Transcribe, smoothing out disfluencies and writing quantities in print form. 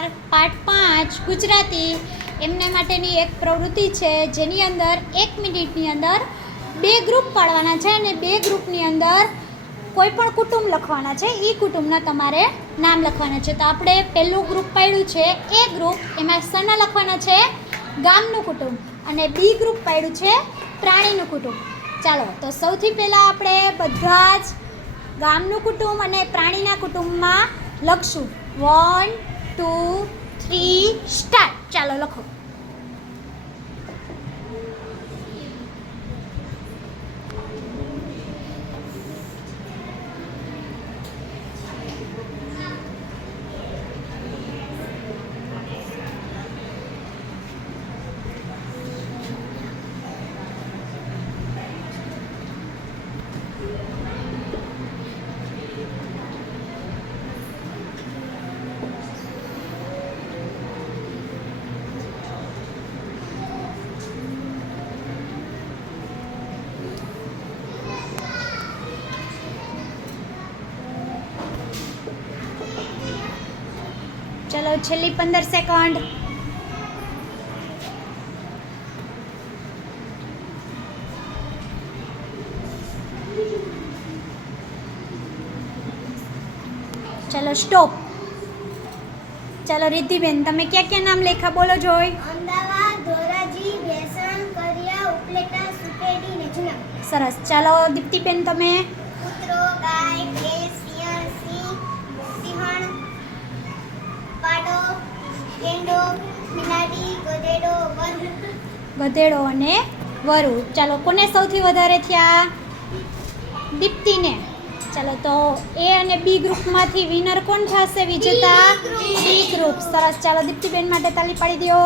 4 પાઠ 5 ગુજરાતી એમને માટેની એક પ્રવૃત્તિ છે, જેની અંદર 1 મિનિટની અંદર 2 ગ્રુપ પાડવાના છે અને 2 ગ્રુપની અંદર કોઈ પણ કુટુંબ લખવાના છે. એ કુટુંબના તમારે નામ લખવાના છે. તો આપણે પહેલું ગ્રુપ પાડ્યું છે એ ગ્રુપ, એમાં સના લખવાના છે ગામનું કુટુંબ, અને બી ગ્રુપ પાડ્યું છે પ્રાણીનું કુટુંબ. ચાલો, તો સૌથી પહેલાં આપણે બધા જ ગામનું કુટુંબ અને પ્રાણીના કુટુંબમાં લખશું. 1 2 3 સ્ટાર્ટ. ચાલો લખો. ચલો, છેલ્લી 15 સેકન્ડ. ચલો સ્ટોપ. ચલો રિદ્ધિબેન, તમે ક્યાં નામ લેખા બોલો જોઈ? અમદાવાદ, ધોરાજી, ભેસણ, કરિયા, ઉપલેટા, સુકેડી ને જૂનાગઢ. સરસ. ચાલો દીપ્તિબેન, તમે? કૂતરો, ગાય, ભેંસ, શિયાળ, સિંહ, સિંહણ, પાડો, ગેંડો, બિલાડી, ગધેડો, વરુ. ગધેડો અને વરુ. ચાલો, કોને સૌથી વધારે થયા? દીપ્તિને. ચાલો, તો એ અને બી ગ્રુપમાંથી વિનર કોણ થશે? વિજેતા બી ગ્રુપ. સરસ. ચાલો દીપ્તિબેન માટે તાળી પાડી દો.